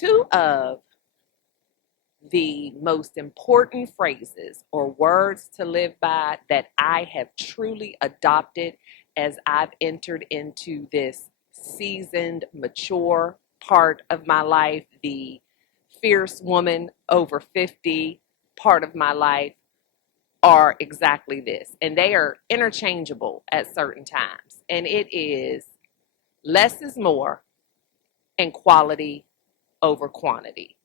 Two of the most important phrases or words to live by that I have truly adopted as I've entered into this seasoned, mature part of my life, the fierce woman over 50 part of my life, are exactly this. And they are interchangeable at certain times. And it is less is more and quality over quantity.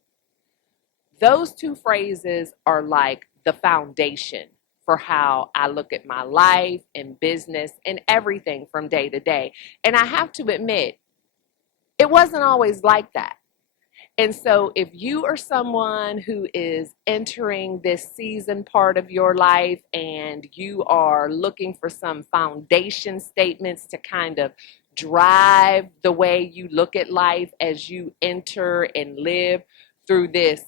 Those two phrases are like the foundation for how I look at my life and business and everything from day to day. And I have to admit, it wasn't always like that. And so if you are someone who is entering this season part of your life and you are looking for some foundation statements to kind of drive the way you look at life as you enter and live through this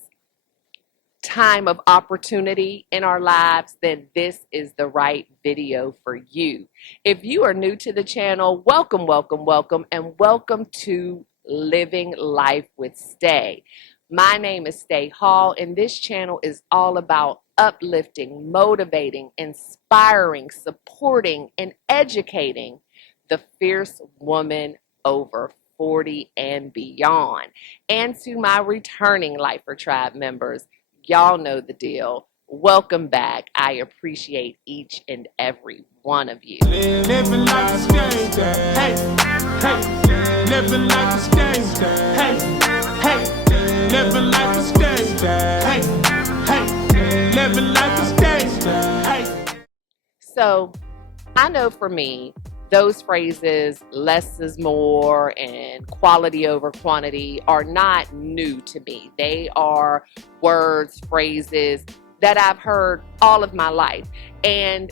time of opportunity in our lives, then this is the right video for you. If you are new to the channel, welcome, welcome, welcome, and welcome to Living Life with Stae. My name is Stae Hall, and this channel is all about uplifting, motivating, inspiring, supporting, and educating the fierce woman over 40 and beyond. And to my returning Lifer Tribe members, y'all know the deal. Welcome back. I appreciate each and every one of you. Living like a gangster. Hey, hey. Living like a gangster. Hey, hey. Living like a gangster. Hey, hey. Living like a gangster. Hey. So, I know for me, those phrases, less is more and quality over quantity, are not new to me. They are words, phrases that I've heard all of my life. And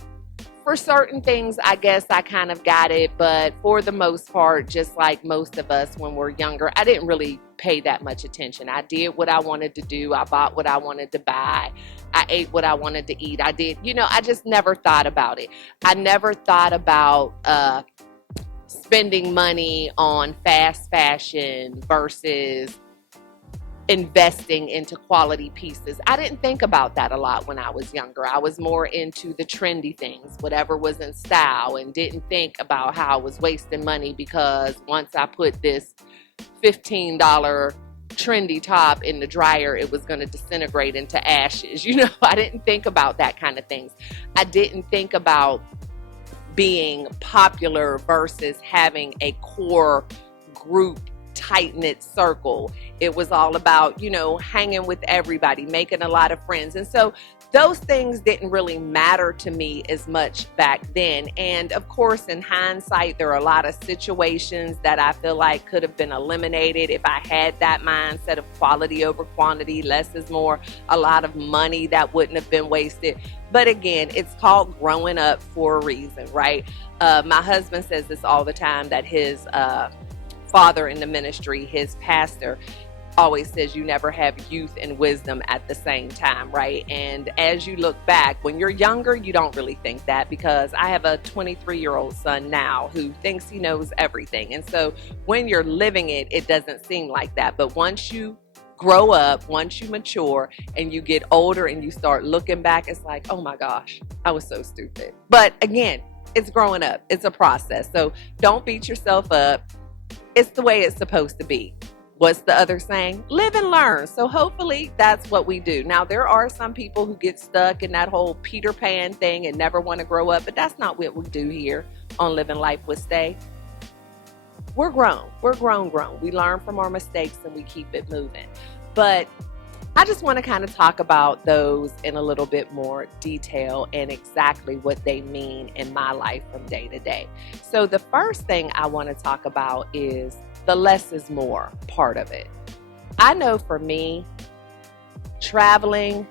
for certain things, I guess I kind of got it, but for the most part, just like most of us when we're younger, I didn't really pay that much attention. I did what I wanted to do. I bought what I wanted to buy. I ate what I wanted to eat. I did, I just never thought about it. I never thought about spending money on fast fashion versus investing into quality pieces. I didn't think about that a lot when I was younger. I was more into the trendy things, whatever was in style, and didn't think about how I was wasting money because once I put this $15 trendy top in the dryer, it was going to disintegrate into ashes. I didn't think about that kind of things. I didn't think about being popular versus having a core group, tight-knit circle. It was all about, hanging with everybody, making a lot of friends. And so those things didn't really matter to me as much back then. And of course, in hindsight, there are a lot of situations that I feel like could have been eliminated if I had that mindset of quality over quantity, less is more, a lot of money that wouldn't have been wasted. But again, it's called growing up for a reason, right? My husband says this all the time, that his father in the ministry, his pastor, always says you never have youth and wisdom at the same time, right? And as you look back, when you're younger, you don't really think that, because I have a 23-year-old son now who thinks he knows everything. And so when you're living it, it doesn't seem like that. But once you grow up, once you mature and you get older and you start looking back, it's like, oh my gosh, I was so stupid. But again, it's growing up. It's a process. So don't beat yourself up. It's the way it's supposed to be. What's the other saying? Live and learn. So hopefully that's what we do. Now, there are some people who get stuck in that whole Peter Pan thing and never want to grow up, but that's not what we do here on Living Life with Stae. We're grown. We're grown. We learn from our mistakes and we keep it moving. But I just want to kind of talk about those in a little bit more detail and exactly what they mean in my life from day to day. So the first thing I want to talk about is the less is more part of it. I know for me, traveling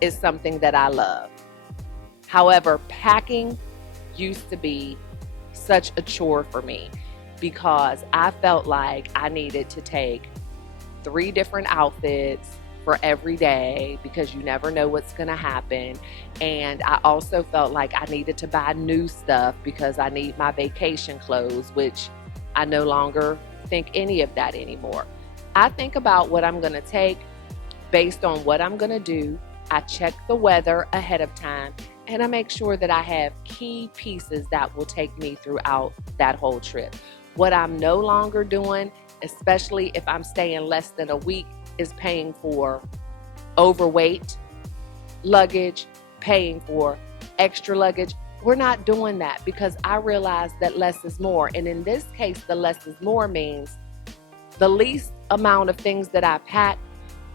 is something that I love. However, packing used to be such a chore for me because I felt like I needed to take 3 different outfits for every day because you never know what's going to happen. And I also felt like I needed to buy new stuff because I need my vacation clothes, which I no longer think any of that anymore. I think about what I'm going to take based on what I'm going to do. I check the weather ahead of time, and I make sure that I have key pieces that will take me throughout that whole trip. What I'm no longer doing, especially if I'm staying less than a week, is paying for overweight luggage, paying for extra luggage. We're not doing that because I realize that less is more. And in this case, the less is more means the least amount of things that I pack,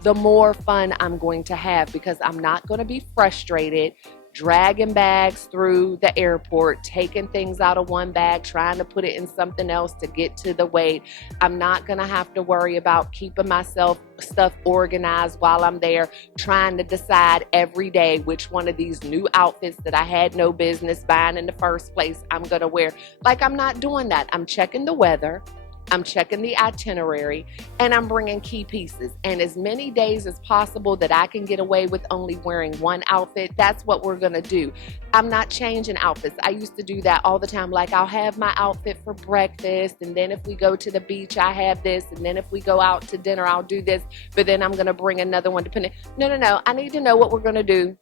the more fun I'm going to have, because I'm not going to be frustrated dragging bags through the airport, taking things out of one bag, trying to put it in something else to get to the weight. I'm not going to have to worry about keeping myself stuff organized while I'm there, trying to decide every day which one of these new outfits that I had no business buying in the first place I'm going to wear. Like, I'm not doing that. I'm checking the weather. I'm checking the itinerary, and I'm bringing key pieces. And as many days as possible that I can get away with only wearing one outfit, that's what we're going to do. I'm not changing outfits. I used to do that all the time. Like, I'll have my outfit for breakfast, and then if we go to the beach, I have this, and then if we go out to dinner, I'll do this, but then I'm going to bring another one depending. No. I need to know what we're going to do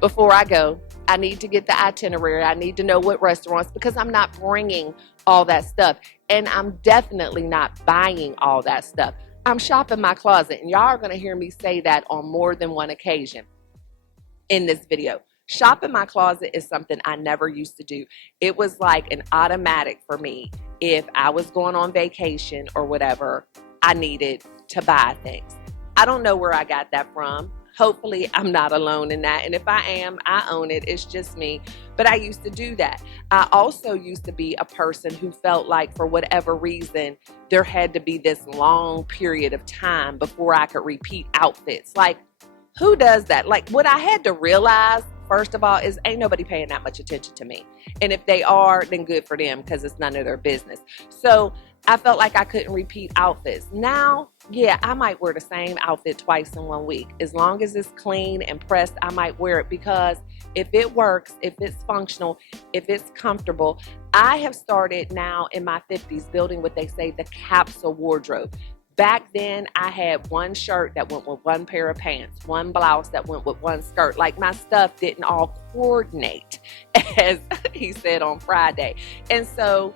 before I go. I need to get the itinerary. I need to know what restaurants, because I'm not bringing all that stuff. And I'm definitely not buying all that stuff. I'm shopping my closet. And y'all are going to hear me say that on more than one occasion in this video. Shopping my closet is something I never used to do. It was like an automatic for me. If I was going on vacation or whatever, I needed to buy things. I don't know where I got that from. Hopefully, I'm not alone in that. And if I am, I own it. It's just me. But I used to do that. I also used to be a person who felt like, for whatever reason, there had to be this long period of time before I could repeat outfits. Like, who does that? Like, what I had to realize, first of all, is ain't nobody paying that much attention to me. And if they are, then good for them, because it's none of their business. So I felt like I couldn't repeat outfits. Now, yeah, I might wear the same outfit twice in 1 week. As long as it's clean and pressed, I might wear it, because if it works, if it's functional, if it's comfortable. I have started now in my 50s building what they say the capsule wardrobe. Back then, I had one shirt that went with one pair of pants, one blouse that went with one skirt. Like, my stuff didn't all coordinate, as he said on Friday. And so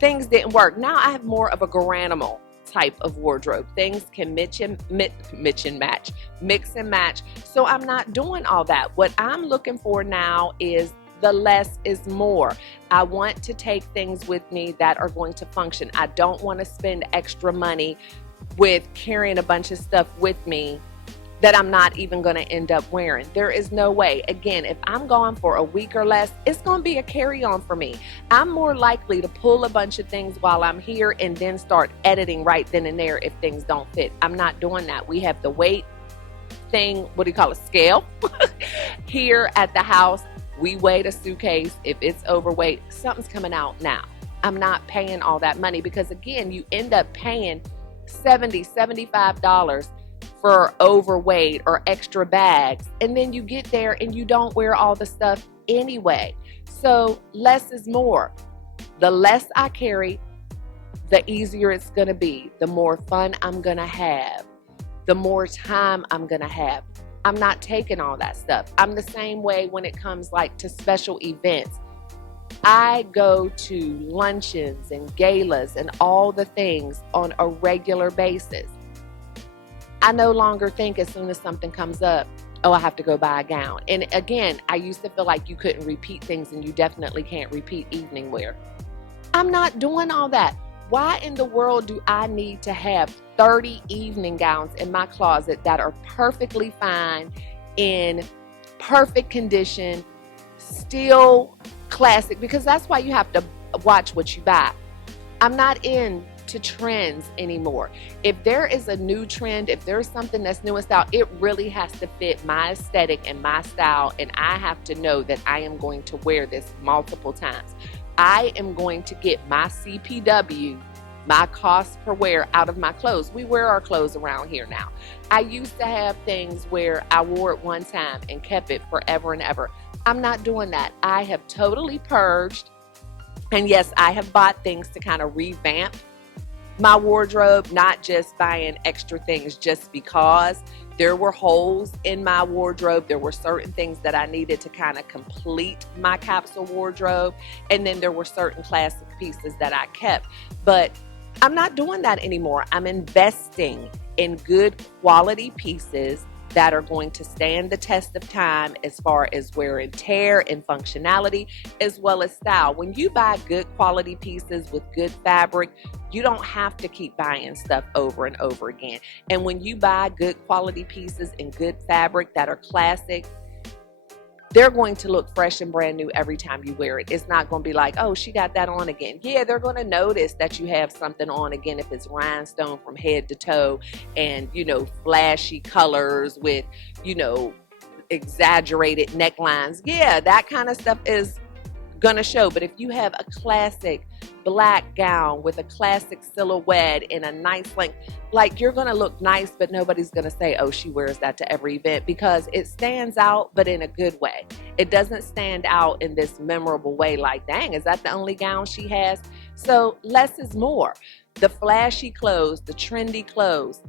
things didn't work. Now I have more of a Garanimal type of wardrobe. Things can mix and match. So I'm not doing all that. What I'm looking for now is the less is more. I want to take things with me that are going to function. I don't want to spend extra money with carrying a bunch of stuff with me that I'm not even going to end up wearing. There is no way. Again, if I'm gone for a week or less, it's going to be a carry-on for me. I'm more likely to pull a bunch of things while I'm here and then start editing right then and there if things don't fit. I'm not doing that. We have the weight thing, what do you call it, scale, here at the house. We weigh the suitcase. If it's overweight, something's coming out now. I'm not paying all that money, because again, you end up paying $70, $75 for overweight or extra bags, and then you get there and you don't wear all the stuff anyway. So less is more. The less I carry, the easier it's gonna be, the more fun I'm gonna have, the more time I'm gonna have. I'm not taking all that stuff. I'm the same way when it comes like to special events. I go to luncheons and galas and all the things on a regular basis. I no longer think as soon as something comes up, oh, I have to go buy a gown. And again, I used to feel like you couldn't repeat things, and you definitely can't repeat evening wear. I'm not doing all that. Why in the world do I need to have 30 evening gowns in my closet that are perfectly fine, in perfect condition, still classic? Because that's why you have to watch what you buy. I'm not into trends anymore. If there is a new trend, if there's something that's new in style, it really has to fit my aesthetic and my style, and I have to know that I am going to wear this multiple times. I am going to get my CPW, my cost per wear, out of my clothes. We wear our clothes around here now. I used to have things where I wore it one time and kept it forever and ever. I'm not doing that. I have totally purged. And yes, I have bought things to kind of revamp my wardrobe, not just buying extra things just because. There were holes in my wardrobe. There were certain things that I needed to kind of complete my capsule wardrobe. And then there were certain classic pieces that I kept. But I'm not doing that anymore. I'm investing in good quality pieces that are going to stand the test of time as far as wear and tear and functionality, as well as style. When you buy good quality pieces with good fabric, you don't have to keep buying stuff over and over again. And when you buy good quality pieces in good fabric that are classic, they're going to look fresh and brand new every time you wear it. It's not going to be like, oh, she got that on again. Yeah, they're going to notice that you have something on again if it's rhinestone from head to toe and, flashy colors with, exaggerated necklines. Yeah, that kind of stuff is going to show. But if you have a classic black gown with a classic silhouette and a nice length, like, you're going to look nice, but nobody's going to say, oh, she wears that to every event, because it stands out, but in a good way. It doesn't stand out in this memorable way like, dang, is that the only gown she has? So less is more. The flashy clothes, the trendy clothes,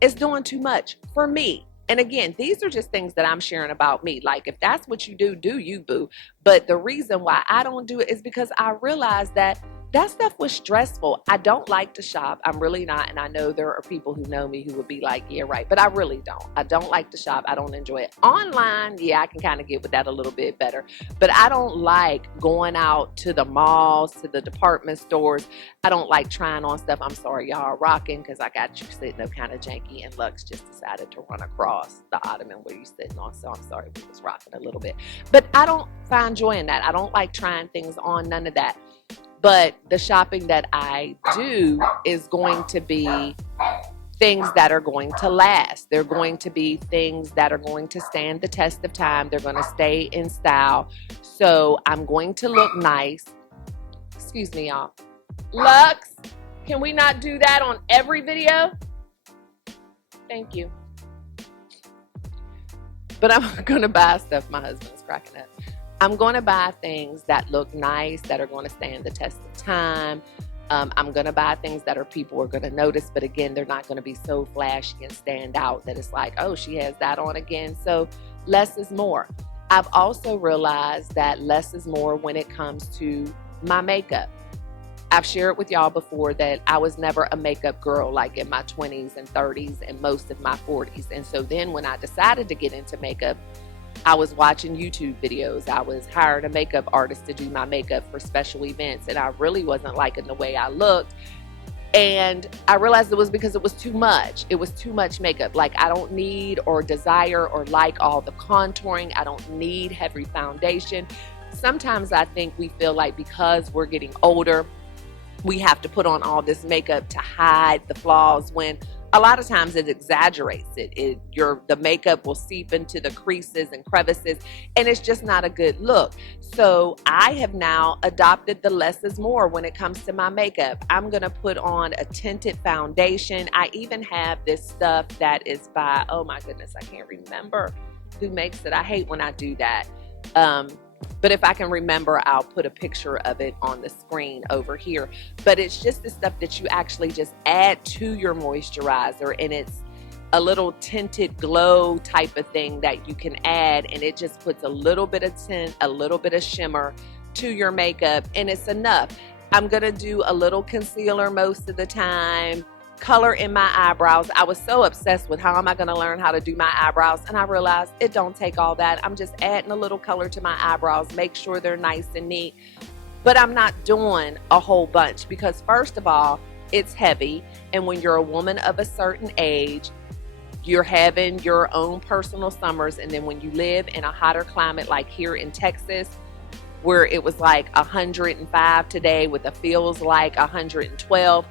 it's doing too much for me. And again, these are just things that I'm sharing about me. Like, if that's what you do you, boo. But the reason why I don't do it is because I realized that stuff was stressful. I don't like to shop. I'm really not. And I know there are people who know me who would be like, yeah, right. But I really don't. I don't like to shop. I don't enjoy it. Online, yeah, I can kind of get with that a little bit better. But I don't like going out to the malls, to the department stores. I don't like trying on stuff. I'm sorry, y'all are rocking, because I got you sitting up kind of janky, and Lux just decided to run across the ottoman where you're sitting on. So I'm sorry if it was rocking a little bit. But I don't find joy in that. I don't like trying things on, none of that. But the shopping that I do is going to be things that are going to last. They're going to be things that are going to stand the test of time. They're going to stay in style. So I'm going to look nice. Excuse me, y'all. Lux, can we not do that on every video? Thank you. But I'm going to buy stuff. My husband's cracking up. I'm going to buy things that look nice, that are going to stand the test of time. I'm going to buy things that people are going to notice, but again, they're not going to be so flashy and stand out that it's like, oh, she has that on again. So less is more. I've also realized that less is more when it comes to my makeup. I've shared with y'all before that I was never a makeup girl, like in my 20s and 30s and most of my 40s. And so then when I decided to get into makeup, I was watching YouTube videos. I was hiring a makeup artist to do my makeup for special events, and I really wasn't liking the way I looked. And I realized it was because it was too much. It was too much makeup. Like, I don't need or desire or like all the contouring. I don't need heavy foundation. Sometimes I think we feel like because we're getting older, we have to put on all this makeup to hide the flaws, when a lot of times it exaggerates it. The makeup will seep into the creases and crevices, and it's just not a good look. So I have now adopted the less is more when it comes to my makeup. I'm going to put on a tinted foundation. I even have this stuff that is by, oh my goodness, I can't remember who makes it. I hate when I do that. But if I can remember, I'll put a picture of it on the screen over here. But it's just the stuff that you actually just add to your moisturizer, and it's a little tinted glow type of thing that you can add, and it just puts a little bit of tint, a little bit of shimmer to your makeup, and it's enough. I'm going to do a little concealer most of the time. Color in my eyebrows. I was so obsessed with how am I going to learn how to do my eyebrows, and I realized it don't take all that. I'm just adding a little color to my eyebrows, make sure they're nice and neat. But I'm not doing a whole bunch, because first of all, it's heavy, and when you're a woman of a certain age, you're having your own personal summers, and then when you live in a hotter climate like here in Texas, where it was like 105 today with a feels like 112,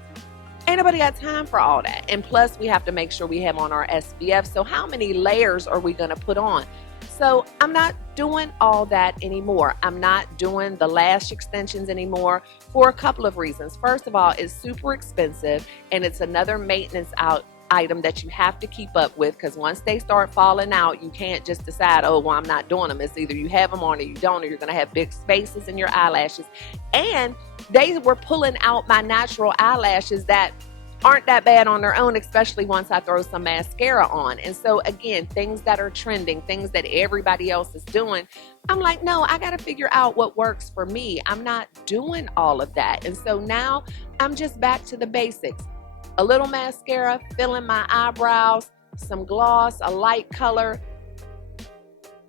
ain't nobody got time for all that. And plus, we have to make sure we have on our SPF. So how many layers are we going to put on? So I'm not doing all that anymore. I'm not doing the lash extensions anymore for a couple of reasons. First of all, it's super expensive, and it's another maintenance out item that you have to keep up with, because once they start falling out, you can't just decide, oh, well, I'm not doing them. It's either you have them on or you don't, or you're going to have big spaces in your eyelashes. And they were pulling out my natural eyelashes that aren't that bad on their own, especially once I throw some mascara on. And so again, things that are trending, things that everybody else is doing, I'm like, no, I got to figure out what works for me. I'm not doing all of that. And so now I'm just back to the basics. A little mascara, filling my eyebrows, some gloss, a light color,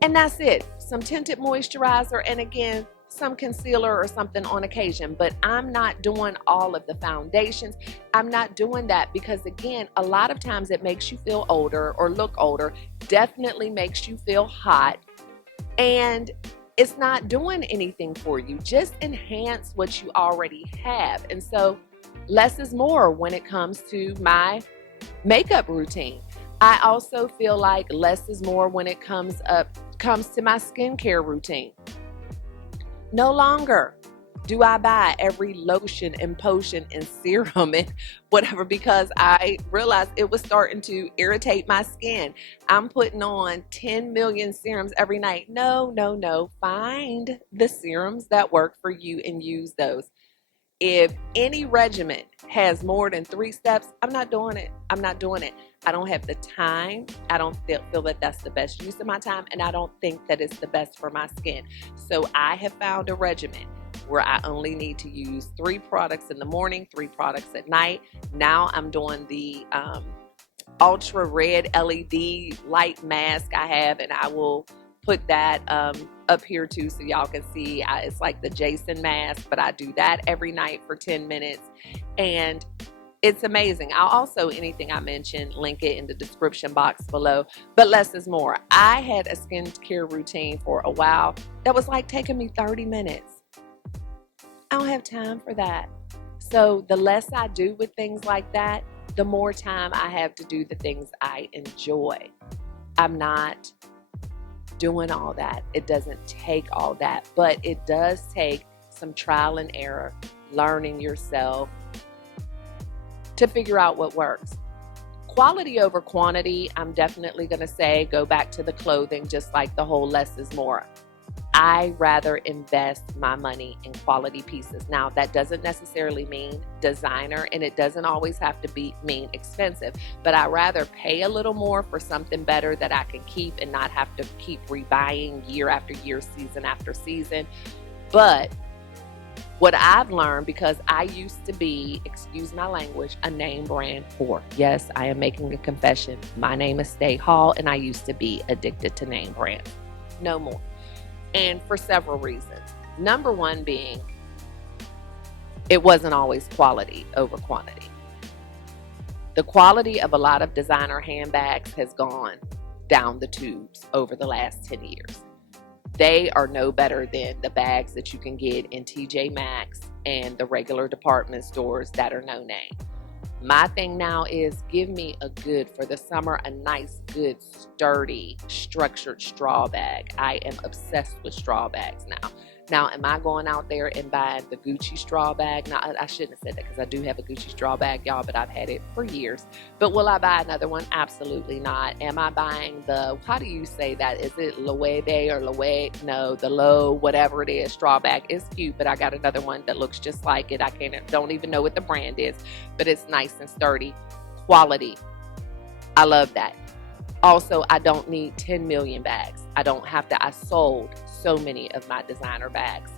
and that's it. Some tinted moisturizer, and again, some concealer or something on occasion. But I'm not doing all of the foundations. I'm not doing that because, again, a lot of times it makes you feel older or look older, definitely makes you feel hot, and it's not doing anything for you. Just enhance what you already have. And so less is more when it comes to my makeup routine. I also feel like less is more when it comes to my skincare routine. No longer do I buy every lotion and potion and serum and whatever, because I realized it was starting to irritate my skin. I'm putting on 10 million serums every night. No. Find the serums that work for you and use those. If any regimen has more than 3 steps, I'm not doing it. I don't have the time. I don't feel that that's the best use of my time, and I don't think that it's the best for my skin. So I have found a regimen where I only need to use 3 products in the morning, 3 products at night. Now I'm doing the ultra red LED light mask I have, and I will put that up here too so y'all can see. It's like the Jason mask, but I do that every night for 10 minutes, and it's amazing. I'll also, anything I mentioned, link it in the description box below. But less is more. I had a skincare routine for a while that was like taking me 30 minutes. I don't have time for that. So the less I do with things like that, the more time I have to do the things I enjoy. I'm not doing all that. It doesn't take all that, but it does take some trial and error, learning yourself to figure out what works. Quality over quantity, I'm definitely going to say, go back to the clothing, just like the whole less is more. I rather invest my money in quality pieces. Now, that doesn't necessarily mean designer, and it doesn't always have to mean expensive, but I rather pay a little more for something better that I can keep and not have to keep rebuying year after year, season after season. But what I've learned, because I used to be, excuse my language, a name brand whore. Yes, I am making a confession. My name is Stae Hall, and I used to be addicted to name brands. No more. And for several reasons. Number one being, it wasn't always quality over quantity. The quality of a lot of designer handbags has gone down the tubes over the last 10 years. They are no better than the bags that you can get in TJ Maxx and the regular department stores that are no name. My thing now is, give me for the summer, a nice, good, sturdy, structured straw bag. I am obsessed with straw bags now. Now, am I going out there and buying the Gucci straw bag? Now, I shouldn't have said that because I do have a Gucci straw bag, y'all, but I've had it for years. But will I buy another one? Absolutely not. Am I buying how do you say that? Is it Loewe or Loewe? No, the low, whatever it is, straw bag. It's cute, but I got another one that looks just like it. Don't even know what the brand is, but it's nice and sturdy. Quality. I love that. Also, I don't need 10 million bags. I don't have to. I sold so many of my designer bags.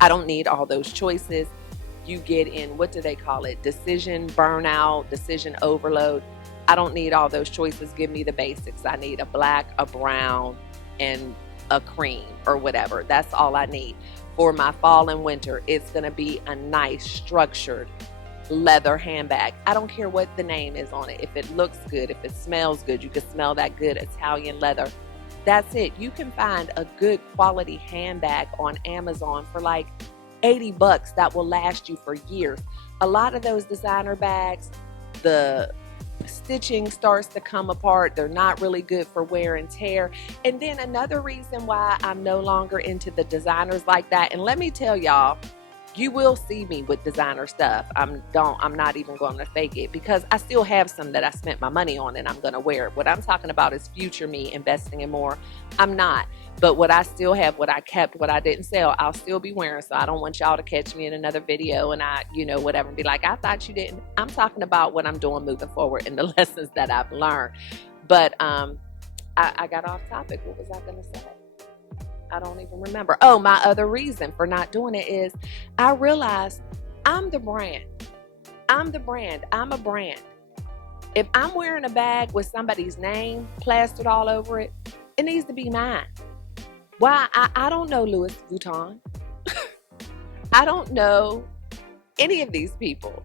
I don't need all those choices. You get in, what do they call it? Decision burnout, decision overload. I don't need all those choices. Give me the basics. I need a black, a brown, and a cream or whatever. That's all I need. For my fall and winter, it's going to be a nice, structured leather handbag. I don't care what the name is on it. If it looks good, if it smells good, you can smell that good Italian leather. That's it. You can find a good quality handbag on Amazon for like $80 that will last you for years. A lot of those designer bags, the stitching starts to come apart. They're not really good for wear and tear. And then another reason why I'm no longer into the designers like that, and let me tell y'all, You will see me with designer stuff. I'm not even going to fake it, because I still have some that I spent my money on and I'm going to wear it. What I'm talking about is future me investing in more. I'm not. But what I still have, what I kept, what I didn't sell, I'll still be wearing. So I don't want y'all to catch me in another video and I, whatever, and be like, I thought you didn't. I'm talking about what I'm doing moving forward and the lessons that I've learned. But I got off topic. What was I going to say? I don't even remember. Oh, my other reason for not doing it is I realized I'm the brand. I'm the brand. I'm a brand. If I'm wearing a bag with somebody's name plastered all over it, it needs to be mine. Why? I don't know Louis Vuitton. I don't know any of these people.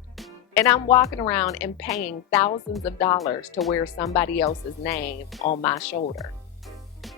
And I'm walking around and paying thousands of dollars to wear somebody else's name on my shoulder.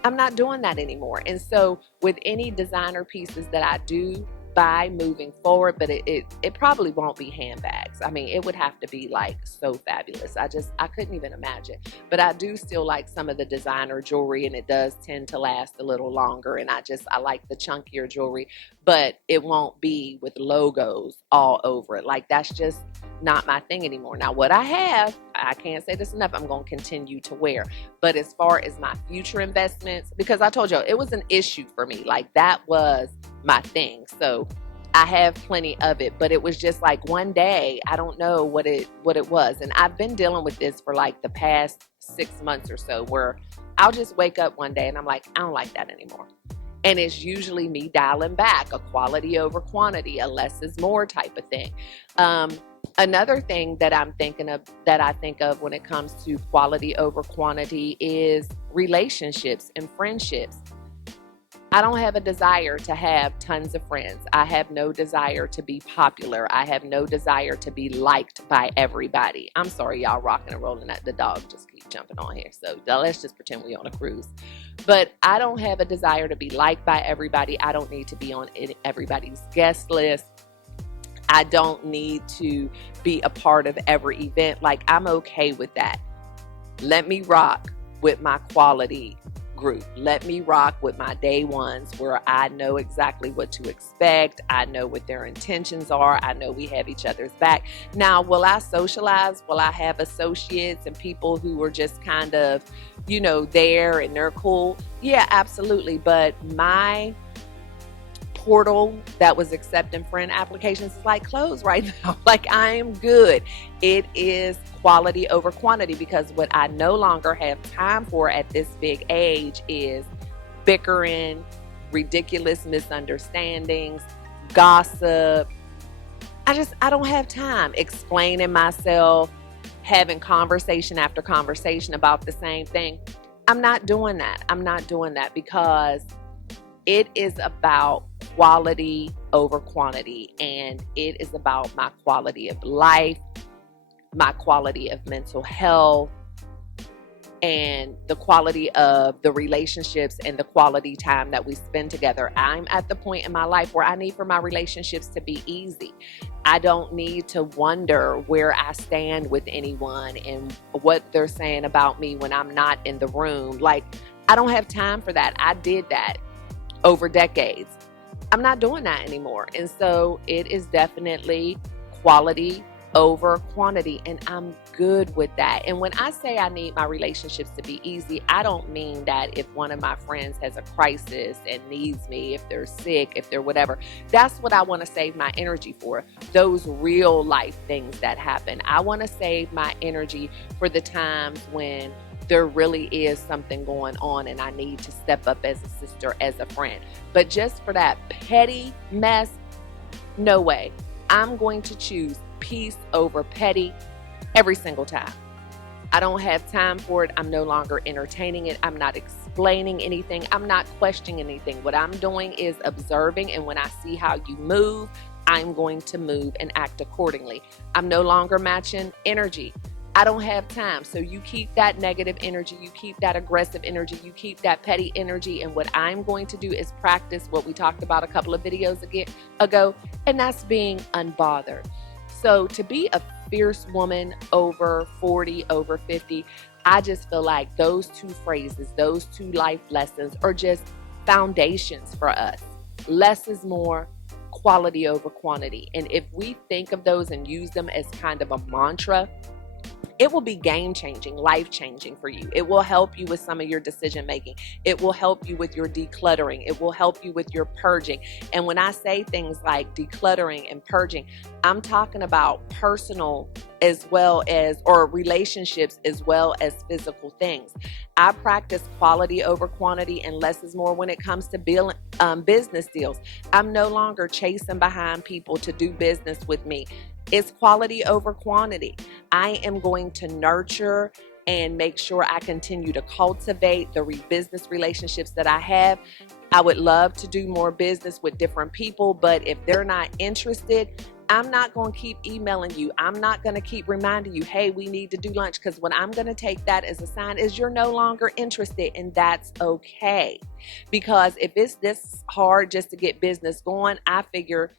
I'm not doing that anymore. And so with any designer pieces that I do buy moving forward, but it probably won't be handbags. I mean, it would have to be like so fabulous. I couldn't even imagine. But I do still like some of the designer jewelry, and it does tend to last a little longer. And I like the chunkier jewelry, but it won't be with logos all over it. Like, that's just not my thing anymore. Now, what I have, I can't say this enough, I'm going to continue to wear. But as far as my future investments, because I told you it was an issue for me, like that was my thing. So I have plenty of it, but it was just like one day, I don't know what it was. And I've been dealing with this for like the past 6 months or so, where I'll just wake up one day and I'm like, I don't like that anymore. And it's usually me dialing back, a quality over quantity, a less is more type of thing. Another thing that I think of when it comes to quality over quantity is relationships and friendships. I don't have a desire to have tons of friends. I have no desire to be popular. I have no desire to be liked by everybody. I'm sorry, y'all, rocking and rolling. The dog just keep jumping on here. So let's just pretend we're on a cruise. But I don't have a desire to be liked by everybody. I don't need to be on everybody's guest list. I don't need to be a part of every event. Like, I'm okay with that. Let me rock with my quality group. Let me rock with my day ones, where I know exactly what to expect. I know what their intentions are. I know we have each other's back. Now, will I socialize? Will I have associates and people who are just kind of, there and they're cool? Yeah, absolutely. But my portal that was accepting friend applications is like closed right now. Like, I am good. It is quality over quantity, because what I no longer have time for at this big age is bickering, ridiculous misunderstandings, gossip. I don't have time explaining myself, having conversation after conversation about the same thing. I'm not doing that. I'm not doing that, because it is about quality over quantity, and it is about my quality of life, my quality of mental health, and the quality of the relationships and the quality time that we spend together. I'm at the point in my life where I need for my relationships to be easy. I don't need to wonder where I stand with anyone and what they're saying about me when I'm not in the room. Like, I don't have time for that. I did that over decades. I'm not doing that anymore. And so it is definitely quality over quantity, and I'm good with that. And when I say I need my relationships to be easy, I don't mean that if one of my friends has a crisis and needs me, if they're sick, if they're whatever. That's what I want to save my energy for, those real life things that happen. I want to save my energy for the times when there really is something going on and I need to step up as a sister, as a friend. But just for that petty mess, no way. I'm going to choose peace over petty every single time. I don't have time for it. I'm no longer entertaining it. I'm not explaining anything. I'm not questioning anything. What I'm doing is observing, and when I see how you move, I'm going to move and act accordingly. I'm no longer matching energy. I don't have time. So you keep that negative energy, you keep that aggressive energy, you keep that petty energy. And what I'm going to do is practice what we talked about a couple of videos ago, and that's being unbothered. So to be a fierce woman over 40, over 50, I just feel like those two phrases, those two life lessons are just foundations for us. Less is more, quality over quantity. And if we think of those and use them as kind of a mantra, it will be game-changing, life-changing for you. It will help you with some of your decision-making. It will help you with your decluttering. It will help you with your purging. And when I say things like decluttering and purging, I'm talking about personal as well as, or relationships as well as physical things. I practice quality over quantity and less is more when it comes to business deals. I'm no longer chasing behind people to do business with me. It's quality over quantity. I am going to nurture and make sure I continue to cultivate the business relationships that I have. I would love to do more business with different people, but if they're not interested, I'm not going to keep emailing you. I'm not going to keep reminding you, hey, we need to do lunch, because what I'm going to take that as a sign is you're no longer interested, and that's okay. Because if it's this hard just to get business going, I figure,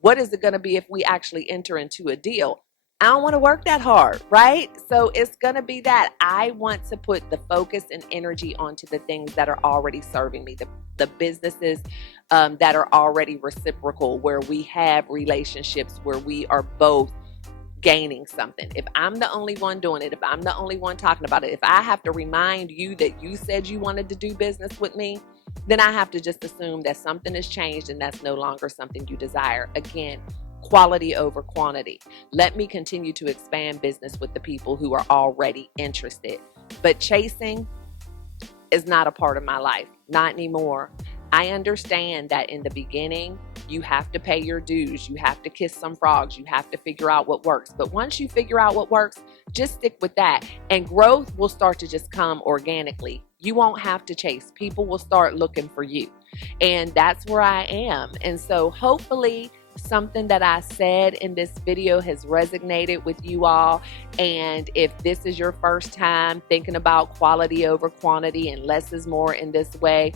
what is it going to be if we actually enter into a deal? I don't want to work that hard, right? So it's going to be that I want to put the focus and energy onto the things that are already serving me, the businesses that are already reciprocal, where we have relationships, where we are both gaining something. If I'm the only one doing it, if I'm the only one talking about it, if I have to remind you that you said you wanted to do business with me, then I have to just assume that something has changed and that's no longer something you desire. Again, quality over quantity. Let me continue to expand business with the people who are already interested. But chasing is not a part of my life, not anymore. I understand that in the beginning, you have to pay your dues. You have to kiss some frogs. You have to figure out what works. But once you figure out what works, just stick with that. And growth will start to just come organically. You won't have to chase. People will start looking for you. And that's where I am. And so hopefully something that I said in this video has resonated with you all. And if this is your first time thinking about quality over quantity and less is more in this way,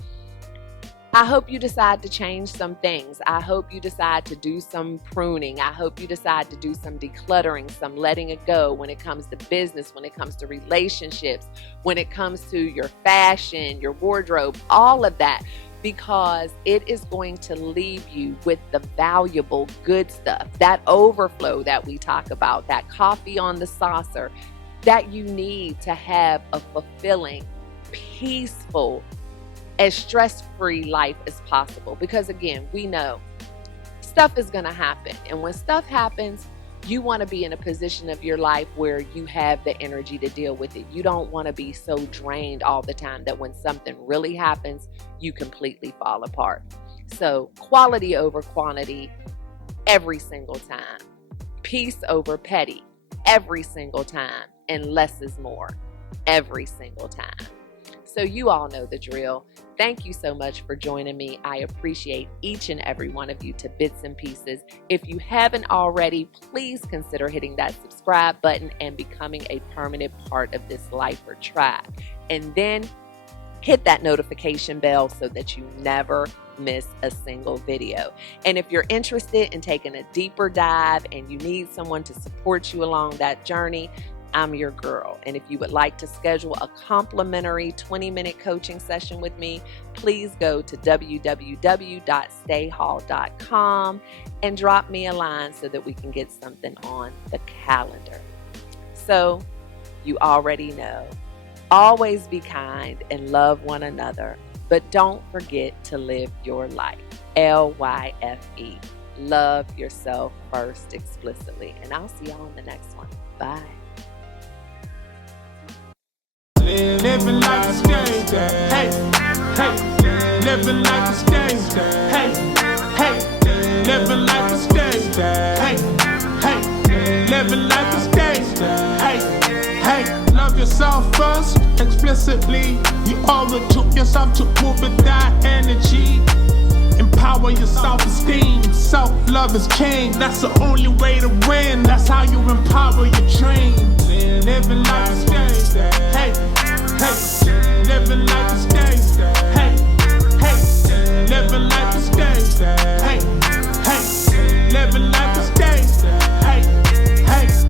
I hope you decide to change some things. I hope you decide to do some pruning. I hope you decide to do some decluttering, some letting it go when it comes to business, when it comes to relationships, when it comes to your fashion, your wardrobe, all of that, because it is going to leave you with the valuable good stuff, that overflow that we talk about, that coffee on the saucer that you need to have a fulfilling, peaceful, as stress-free life as possible. Because again, we know stuff is going to happen. And when stuff happens, you want to be in a position of your life where you have the energy to deal with it. You don't want to be so drained all the time that when something really happens, you completely fall apart. So quality over quantity every single time. Peace over petty every single time. And less is more every single time. So you all know the drill. Thank you so much for joining me. I appreciate each and every one of you to bits and pieces. If you haven't already, please consider hitting that subscribe button and becoming a permanent part of this life or tribe. And then hit that notification bell so that you never miss a single video. And if you're interested in taking a deeper dive and you need someone to support you along that journey, I'm your girl. And if you would like to schedule a complimentary 20-minute coaching session with me, please go to www.staehall.com and drop me a line so that we can get something on the calendar. So you already know, always be kind and love one another, but don't forget to live your life. LYFE. Love yourself first explicitly. And I'll see y'all in the next one. Bye. Living like a gangster, hey, hey. Living like a gangster, hey, hey. Living like a gangster, hey, hey. Living like a gangster, hey, hey. Love yourself first, explicitly. You owe it to yourself to move with that energy. Empower your self-esteem. Self-love is king. That's the only way to win. That's how you empower your dream.